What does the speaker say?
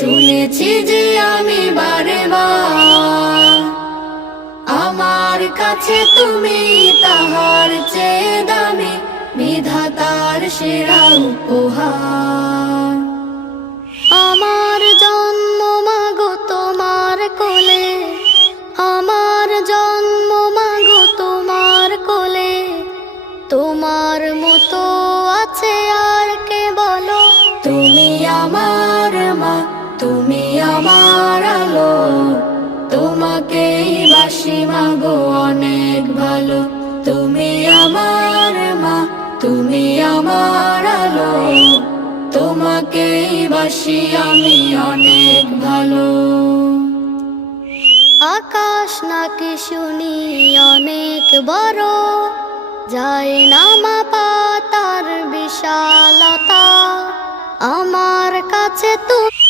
শুনেছি যে আমি বারে বার, আমার কাছে তুমি তাহার চেয়ে দামি, বিধাতার সেরা উপহার। আমার জন্ম মাগো তোমার কোলে, আমার জন্ম মাগো তোমার কোলে, তোমার মতো আছে আর কে বলো? তুমি আমার মা, তুমি আমার আলো, তোমাকেই বাসি মাগো অনেক ভালো। তুমি আমার মা, তুমি আমার আলো, তোমাকেই বাসি আমি অনেক ভালো। আকাশ নাকি শুনি অনেক বড়, যায় না মাপা তার বিশালতা, আমার কাছে তুমি